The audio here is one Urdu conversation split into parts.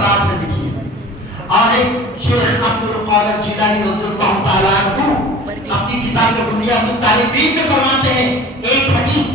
اثرات میں لکھی ہے. اور ایک شیخ عبدالقادر جیلانی رضی اللہ تعالیٰ عنہ اپنی کتاب بنیاد الطالبین میں فرماتے ہیں ایک حدیث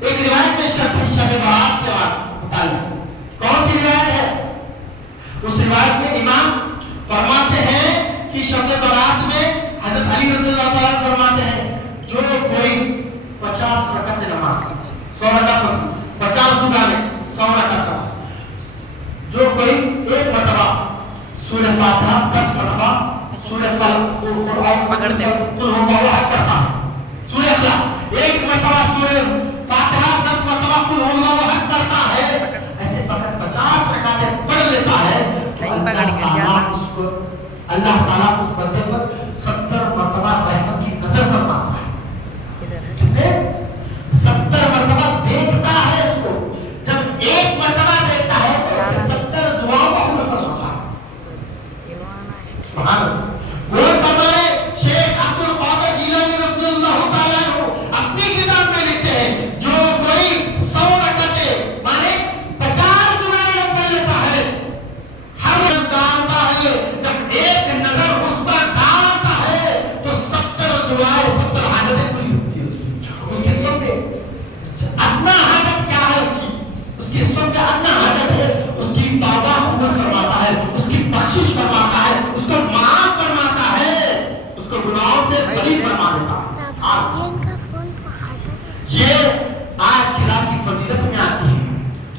ایک روایت پیش کرتے ہیں شب برات کے متعلق. کون سی روایت ہے؟ اس روایت میں امام فرماتے ہیں کہ شب برات میں حضرت علی رضی اللہ تعالیٰ فرماتے ہیں جو کوئی 50 رکعت نماز 100 رکعت 50 دگانے 100 رکعت نماز جو کوئی ایک مرتبہ سورہ فاتحہ 10 مرتبہ سورہ فلق قرآن قل هو الله احد پڑھتا ہے سورہ اخلاص ایک مرتبہ سورہ فاتحہ 10 مرتبہ قل هو الله احد پڑھتا ہے ایسے 50 رکعتیں پڑھ لیتا ہے اللہ تعالیٰ اس بندے پر 70 مرتبہ رحمت کی نظر فرماتا ہے. 70 مرتبہ دیکھتا ہے اس کو. جب ایک مرتبہ دیکھتا ہے تو 70 دعاؤں کو قبول فرماتا ہے. سبحان اللہ. وہ فرمائے شیخ عبدالقادر جیلانی رضی اللہ تعالیٰ عنہ اپنی کتاب میں لکھتے ہیں جو کوئی 100 رکعتیں مانے 50 دعائیں جب پڑھ لیتا ہے ہر وقت جانتا ہے جب ایک نظر اس پر ڈالتا ہے تو 70 دعائیں 70 حاجتیں پوری ہوتی ہے اس کی سن میں ادنا حاجت کیا ہے اس کی سن میں ادنا حاجت ہے اس کی توبہ قبول فرماتا ہے اس کی بخشش فرماتا ہے اس کو معاف فرماتا ہے اس کو گناہوں سے بری فرما دیتا ہے. یہ آج کی رات کی فضیلت میں آتی ہے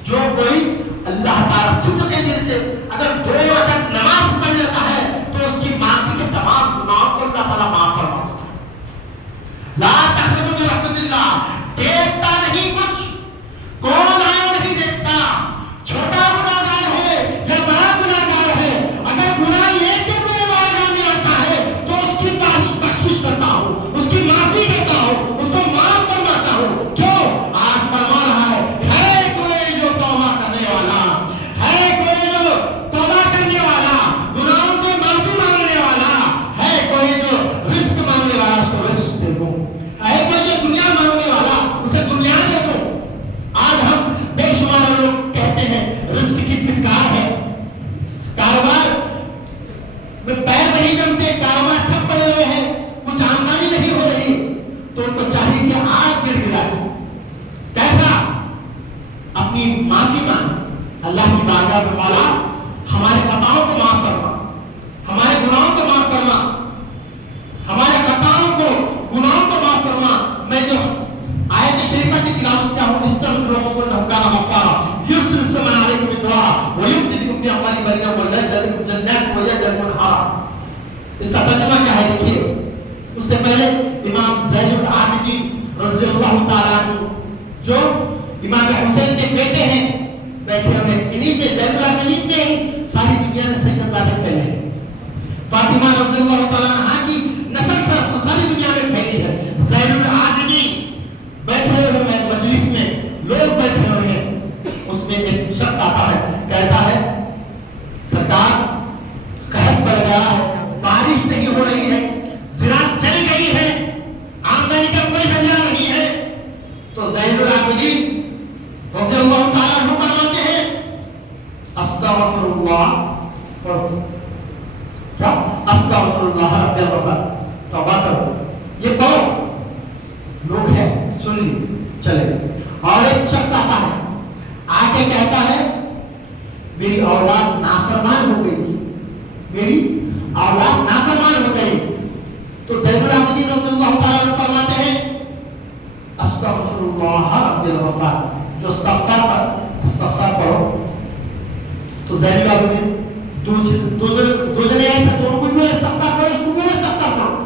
جو کوئی اللہ تعالیٰ صدق کے دل سے اگر 2 رکعت نماز پڑھ لیتا ہے تو اس کی ماضی کے تمام گناہوں کو اللہ تعالیٰ معاف فرما دیتا ہے. لا تحقق برحمت اللہ دیکھتا نہیں کچھ کون آیا نہیں دیکھتا چھوٹا گناہگار ہے یا بڑا گناہگار ہے اگر گناہ ایک کے میرے بارگاہ میں آتا ہے تو اس کی بخشش کرتا ہوں اس کی معافی کرتا ہوں اس کو معاف فرماتا ہوں. کیوں آج فرما رہا ہے کوئی جو توبہ کرنے والا ہے کوئی جو توبہ کرنے والا گناہوں سے معافی مانگنے والا ہے کوئی جو رزق مانگنے والا اس کو رزق دے دو ہے کوئی جو دنیا مانگنے والا اسے دنیا دے دو. آج ہم بے شمار لوگ کہتے ہیں رزق کی پھٹکار ہے کاروبار میں پیر نہیں جمتے کاروبار ٹھپ پڑے ہوئے ہیں کچھ آمدنی نہیں ہو رہی تو ان کو چاہیے کہ آج گر گرا کیسا اپنی معافی مانگ اللہ کی بارگاہ میں مولا ہمارے خطاؤں کو معاف فرما ہمارے گناہوں کو معاف فرما ہمارے خطاؤں کو گناہوں کو معاف فرما. میں جو آیت شریفہ کی تلاوت کیا ہوں استغفروا ربکم انہ کان غفارا یرسل السماء علیکم مدرارا ویمددکم باموال بنین ویجعل لکم جنات ویجعل لکم انہارا. اس کا ترجمہ کیا ہے دیکھیے. اس سے پہلے امام زین العابدین رضی اللہ تعالیٰ عنہ جو امام حسین کے بیٹے ہیں بیٹھے ہوئے انہی سے زین العابدین سے ہی ساری دنیا میں سجدہ زادے پھیلے ہیں. فاطمہ رضی اللہ تعالیٰ عنہ کی نسل ساری دنیا میں پھیلی ہے. زین العابدین بیٹھے ہوئے مجلس میں لوگ بیٹھے ہوئے ہیں اس میں ایک شخص آتا ہے کہتا ہے سرکار قحط پڑ گیا ہے بارش نہیں ہو رہی ہے زراعت چل گئی ہے آمدنی کا کوئی ذریعہ نہیں ہے. تو زین العابدین رضی اللہ تعالیٰ عنہ فرماتے ہیں استغفر اللہ کیا استغفر اللہ رب الغفار توبہ کرو. یہ بہت لوگ ہیں سن لی چلے. اور ایک شخص آتا ہے آ کے کہتا ہے میری اولاد نافرمان ہو گئی میری اولاد نافرمان ہو گئی. تو زین العابدین رضی اللہ تعالیٰ عنہ فرماتے ہیں استغفر اللہ رب الغفار جو استغفار پڑھو. تو زین العابدین دو جنے آئے تھے تو ان کو بھی استغفار پڑھو اس کو بھی استغفار پڑھو.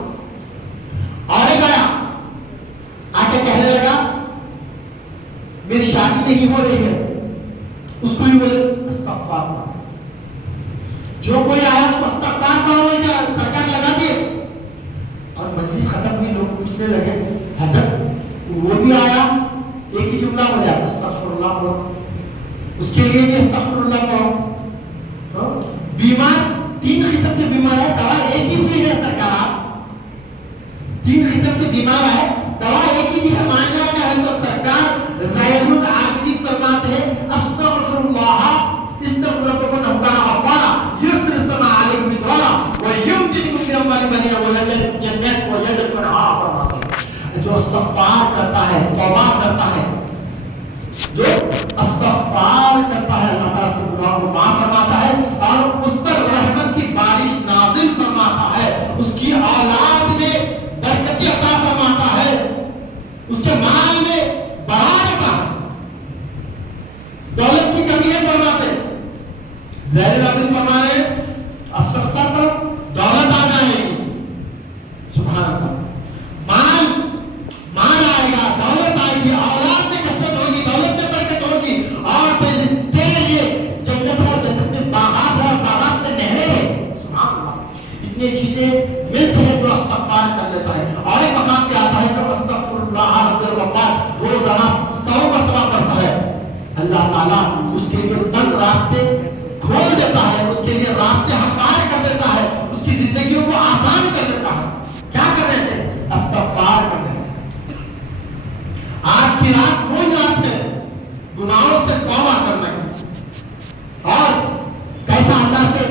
اور ایک آیا آ کے کہنے لگا میری شادی نہیں ہو رہی ہے اس کو بھی بولے استغفار پڑھو. جو کوئی آیا اس کو استغفار پڑھو سرکار لگا دے. اور مجلس ختم ہوئی لوگ پوچھنے لگے حضرت وہ بھی آیا ایک ہی جملہ بولے استغفر اللہ پڑھو اس کے لیے بھی استغفر اللہ پڑھو. بیمار 3 قسم کے بیمار ہے دوا ایک ہی چیز ہے سرکار 3 قسم کے بیمار ہے دوا ایک ہی چیز ہے مانگنا کیا ہے تو سرکار زین العابدین فرماتے ہیں استغفر اللہ استغفر ربکم انہ کان کی بنی ہے وہ جنت کو یجد کو نہا فرماتے ہیں. جو استغفار کرتا ہے توبہ کرتا ہے جو استغفار کرتا ہے اللہ تعالیٰ سے گناہوں کو معاف فرماتا ہے اور اس پر رحمت کی بارش نازل فرماتا ہے. اس کی اولاد میں برکت عطا فرماتا ہے. اس کے مال میں بڑھا دیتا ہے. دولت کی کمی ہے فرماتے زہر العابدین فرما رہے ہیں استغفار کرو دولت آ جائے گی. سبحان اللہ. مال آئے گا دولت آئے گی اولاد میں کثرت ہوگی دولت میں برکت ہوگی اور تیرے لیے جنت اور جنت میں باغات ہے اور باغات میں نہریں ہیں. سبحان اللہ. اتنی چیزیں ملتی ہیں جو استغفار کر لیتا ہے. اور ایک مقام پہ آتا ہے جو استغفر اللہ رب الغفار روزانہ 100 مرتبہ پڑھتا ہے اللہ تعالیٰ اس کے لیے بند راستے کھول دیتا ہے. اس کے لیے راستے ہموار کر دیتا ہے. اس کی زندگیوں کو آسان کر دیتا ہے. کیا کرنے سے؟ استغفار کرنے سے. آج کی رات کوئی رات ہے گناہوں سے توبہ کرنا ہے اور کیسا اللہ سے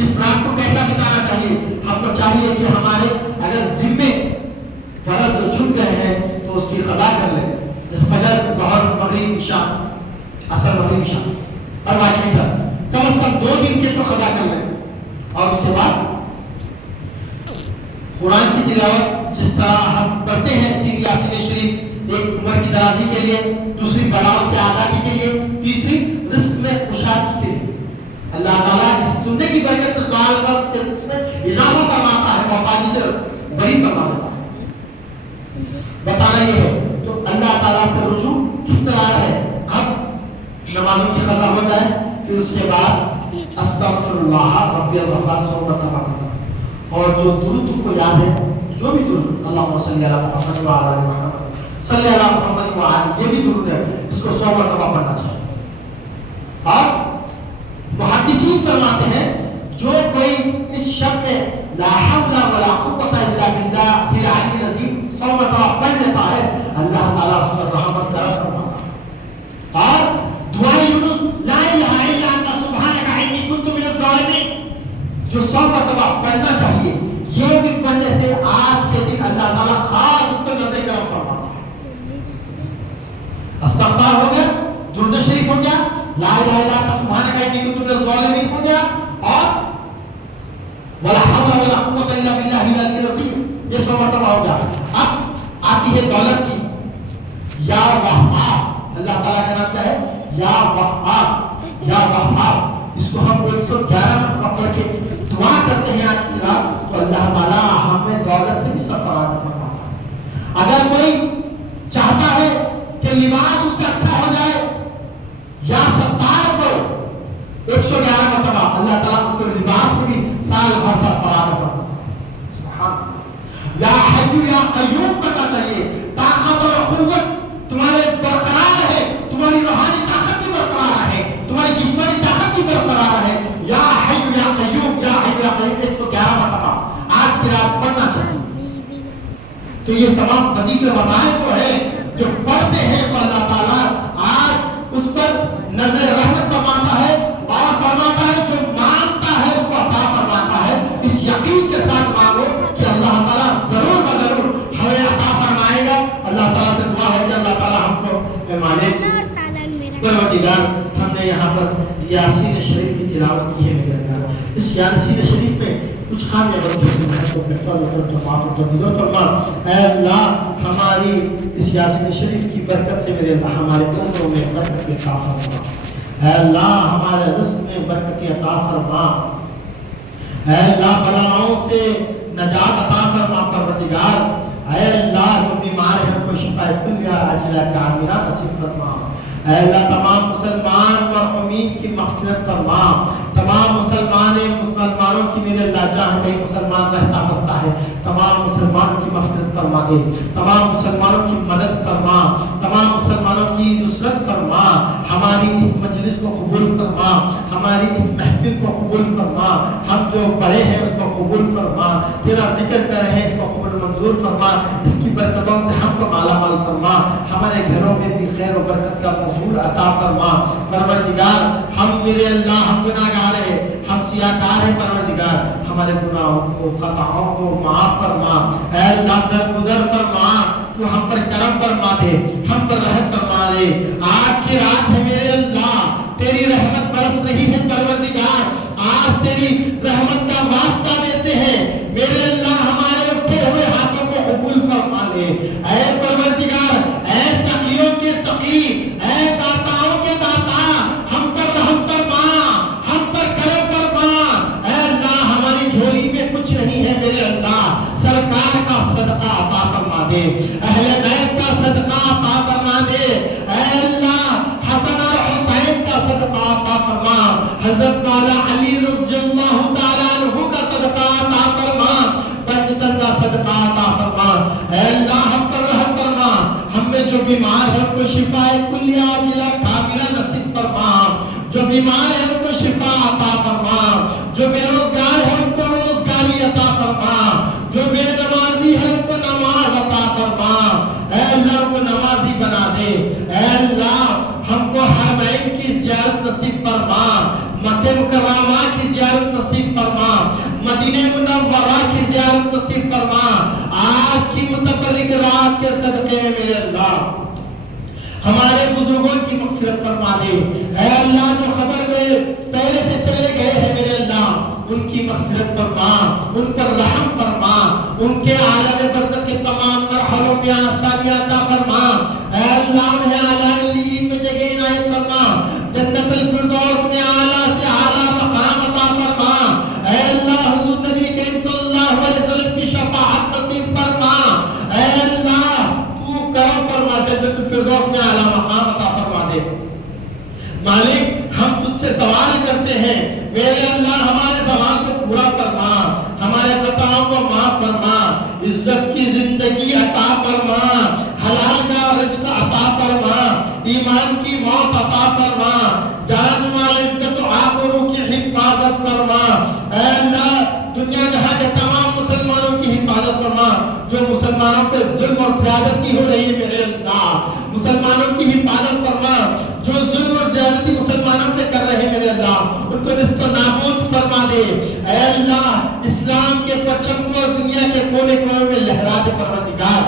اس رات کو کیسا بتانا چاہیے. ہم کو چاہیے کہ ہمارے اگر ذمے فرض چھوٹ گئے ہیں تو اس کی قضا کر لیں. فجر ظہر مغرب عشاء عصر مغرب عشاء اور واجبی فرض کم از کم 2 دن کے تو قضا کر لیں. اور اس کے بعد قرآن کی تلاوت جس طرح ہم پڑھتے ہیں 3 یاسین شریف ایک عمر کی درازی کے لیے دوسری بلاؤں سے آزادی کے لیے تیسری رزق میں کشادگی کے لیے اللہ تعالیٰ اس سننے کی برکت سے سوال پر اس کے رزق میں اضافہ فرماتا ہے محتاجی سے بری فرما دیتا ہے. بتانا یہ ہے تو اللہ تعالیٰ سے رجوع کس طرح ہے. اب نمازوں کی قضا ہو جائے پھر اس کے بعد استغفر اللہ رب الغفار 100 مرتبہ کرنا اور جو درود تم کو یاد ہے جو بھی درود اللہم صلی علی محمد و علی محمد صلی علی محمد و علی یہ بھی درود ہے اس کو 100 مرتبہ پڑھنا چاہیے. اور محدثین فرماتے ہیں جو کوئی اس شب میں لا حول ولا قوت الا باللہ العلی العظیم 100 مرتبہ پڑھ لیتا ہے اللہ تعالیٰ اس پر رحمت سے فرماتا ہے. اور دعائے یونس لا الہ الا انت سبحانک انی کنت من الظالمین جو 100 مرتبہ پڑھنا چاہیے. یہ بھی پڑھنے سے آج کے دن اللہ تعالیٰ خاص اس پر نظر کرم فرماتا ہے. استغفار ہو گیا درود شریف ہو گیا لا الہ الا انت سبحانک انی کنت من الظالمین ہو گیا اور ولا حول ولا قوت الا باللہ العلی العظیم یہ 100 مرتبہ ہو گیا. اب آتی ہے دولت کی یا وہاب. اللہ تعالیٰ کا نام کیا ہے یا وہاب یا وہاب. اس کو ہم 111 مرتبہ پڑھ کے دعا کرتے ہیں آج کی رات تو اللہ تعالیٰ ہمیں دولت سے بھی سرفراز فرماتا ہے. اگر کوئی چاہتا ہے کہ لباس اس کا اچھا ہو جائے یا ستار کو 111 مرتبہ اللہ تعالیٰ اس کو لباس کو بھی سال بھر سرفراز فرماتا ہے. سبحان اللہ. یا حی یا قیوم کرنا چاہیے. طاقت اور قوت تمہارے برقرار ہے تمہاری روحانی طاقت بھی برقرار ہے تمہاری جسمانی طاقت بھی برقرار ہے. یا حی یا قیوم یا حی یا قیوم 111 مرتبہ آج کی رات پڑھنا چاہیے. تو یہ تمام وظیفے وظائف تو ہے جو پڑھتے ہیں تو اللہ تعالیٰ آج اس پر نظر رحمت فرماتا ہے اور فرماتا ہے جو مانگتا ہے اس کو عطا فرماتا ہے. اس یقین کے ساتھ مانگو کہ اللہ تعالیٰ ضرور بضرور ہمیں عطا فرمائے گا. اللہ تعالیٰ سے دعا ہے کہ اللہ تعالیٰ ہم کو پروردگار ہم نے یہاں پر یاسین شریف کی تلاوت کی ہے میرے اللہ. اس یاسین شریف میں کچھ کامیابی اے اللہ ہماری اس یاسین شریف کی برکت سے میرے اللہ ہمارے عمروں میں برکت عطا فرما. اے اللہ ہمارے رزق میں برکت عطا فرما. اے اللہ بلاؤں سے نجات عطا فرما پروردگار. اے اللہ جو بیمار ہے ان کو شفا کلیہ عاجلہ کاملہ نصیب فرما. اے اللہ تمام مسلمان و امین کی مغفرت فرما. تمام مسلمانوں کی میرے اللہ جہاں کہیں مسلمان رہتا بستا ہے تمام مسلمانوں کی مغفرت فرما دے. تمام مسلمانوں کی مدد فرما. تمام مسلمانوں کی نصرت فرما. ہماری اس مجلس کو قبول فرما. ہماری اس محفل کو قبول فرما. ہم جو پڑھے ہیں اس کو قبول فرما. تیرا ذکر کر رہے ہیں اس کو قبول منظور فرما. اس کی برکتوں سے ہم کو مالا مال فرما. ہمارے گھروں میں بھی خیر و برکت کا حضور عطا فرما. پروردگار ہم میرے اللہ ہم گناہگار ہیں ہم سیاکار ہیں پروردگار ہمارے گناہوں کو خطاؤں کو معاف فرما، اے اللہ درگزر فرما، تو ہم پر کرم فرما دے، ہم پر رحم فرما دے۔ آج کی رات ہے میرے اللہ، تیری رحمت برس رہی ہے پروردگار، آج تیری رحمت کا واسطہ دیتے ہیں میرے اللہ، ہمارے اٹھے ہوئے ہاتھوں کو قبول فرما لے اے پروردگار، اے سخیوں کے سخی، اے داتاؤں کے داتا، ہم پر رحم فرما، ہم پر کرم فرما اے اللہ۔ ہماری جھولی میں کچھ نہیں ہے میرے اللہ، سرکار کا صدقہ عطا فرما دے، اہل بیت کا صدقہ عطا فرما دے اے اللہ، حسن اور حسین کا صدقہ عطا فرما، حضرت مولا علی رضی اللہ تعالیٰ عنہ کا صدقہ عطا فرما، پنجتن کا صدقہ عطا فرما اے اللہ، ہم پر رحم فرما، ہم میں جو بیمار ہے ان کو شفا کلیہ عاجلہ کاملہ نصیب فرما، جو بیمار ہے ان کو شفا عطا فرما، جو بے روزگار ہے ان کو روزگاری عطا فرما، جو بے نمازی ہے ان کو نماز عطا فرما اے اللہ، ان کو نمازی بنا دے اے اللہ، ہم کو حرمین کی زیارت نصیب فرما، مکہ مکرمہ کی زیارت نصیب فرما، مدینہ منورہ کی زیارت نصیب فرما، آج کی متبرک رات کے صدقے میں میرے اللہ ہمارے بزرگوں کی مغفرت فرما دے اے اللہ، جو خبر میں پہلے سے چلے گئے ہیں میرے اللہ ان کی مغفرت فرما، ان پر رحم فرما، ان کے عالم برزخ کے تمام مرحلوں میں آسانیاں عطا فرما اے اللہ، انہیں اعلیٰ علیین میں جگہ عنایت فرما، جنت الفردوس میں اعلیٰ سے اعلیٰ مقام عطا فرما اے اللہ، حضور نبی کریم صلی اللہ علیہ وسلم کی شفاعت نصیب فرما اے اللہ، تو کرم فرما، جنت الفردوس میں اعلیٰ مقام عطا فرما دے۔ مالک ہم تجھ سے سوال کرتے ہیں میرے اللہ، ہمارے سوال کو پورا فرما، ہمارے خطاؤں کو معاف فرما، عزت کی زندگی عطا فرما، حلال کا رزق عطا فرما، ایمان کی موت عطا فرما، جان مال عزت و آبرو کی حفاظت فرما اے اللہ، دنیا جہاں کے تمام مسلمانوں کی حفاظت فرما، جو مسلمانوں پہ ظلم اور زیادتی ہو رہی ہے میرے اللہ، مسلمانوں کی حفاظت فرما، جو ظلم اور زیادتی مسلمانوں پہ کر رہے ہیں میرے اللہ ان کو نست و نابود فرما دے اے اللہ، اسلام کے پرچم کو دنیا کے کونے کونے میں لہرا دے پروردگار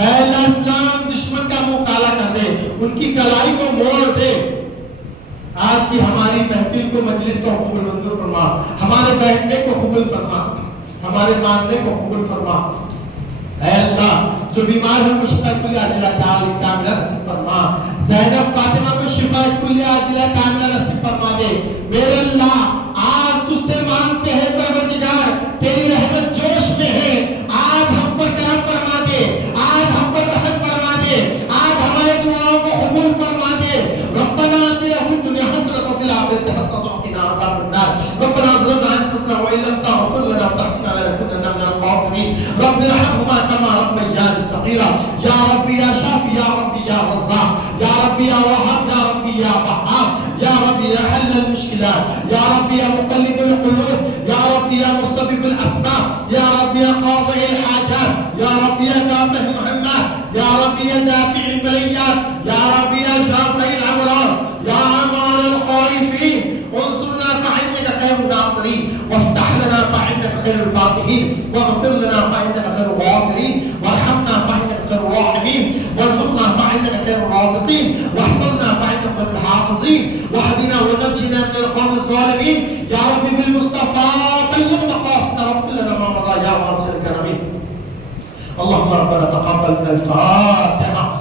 اے اللہ، اسلام دشمن کا منہ کالا کر دے، ان کی کلائی کو موڑ دے۔ آج کی ہماری محفل کو مجلس کو قبول منظور فرما، ہمارے بیٹھنے کو قبول فرما، ہمارے ماننے کو قبول فرما اے اللہ، جو بیمار ہے وہ شفا کلیہ عاجلہ کاملہ نصیب فرما، زینب فاطمہ کو شفا کلیہ عاجلہ کاملہ نصیب فرما دے میرے اللہ۔ آج تجھ سے مانگتے ہیں پروردگار، تیری رحمت جوش میں ہے، آج ہم پر کرم فرما دے، آج ہم پر رحم فرما دے، آج ہمارے دعاؤں کو قبول فرما دے۔ ربنا آتنا فی الدنیا حسنۃ وفی الآخرۃ حسنۃ وقنا عذاب النار، ربنا ظلمنا انفسنا وان لم تغفر لنا وترحمنا لنكونن من الخاسرین، رب ارحمهما كما ربياني صغيرا، یا ربی یا شافی یا ربی یا رزاق، یا ربی یا وهاب، یا ربی یا وهاب، یا ربی یا حل المشکلات، یا ربی یا مقلب القلوب، یا ربی یا مسبب الاسباب، یا ربی یا قاضی الحاجات، یا ربی یا دافع المهمات، یا ربی یا دافع البلیات، یا ربی یا شافع الامراض، یا امان الخائفین، انصرنا فإنك خير الناصرين، وافتح لنا فإنك خير الفاتحين، واغفر لنا فإنك خير الغافرين، وارحمنا فإنك خير الراحمين، وارزقنا فإنك خير الرازقين، واحفظنا فإنك خير الحافظين، واهدنا ونجنا من القوم الظالمين، يا رب بالمصطفى بلغ مقاصدنا واغفر لنا ما مضى يا واسع الكرم. اللهم ربنا تقبل من الفاتحة.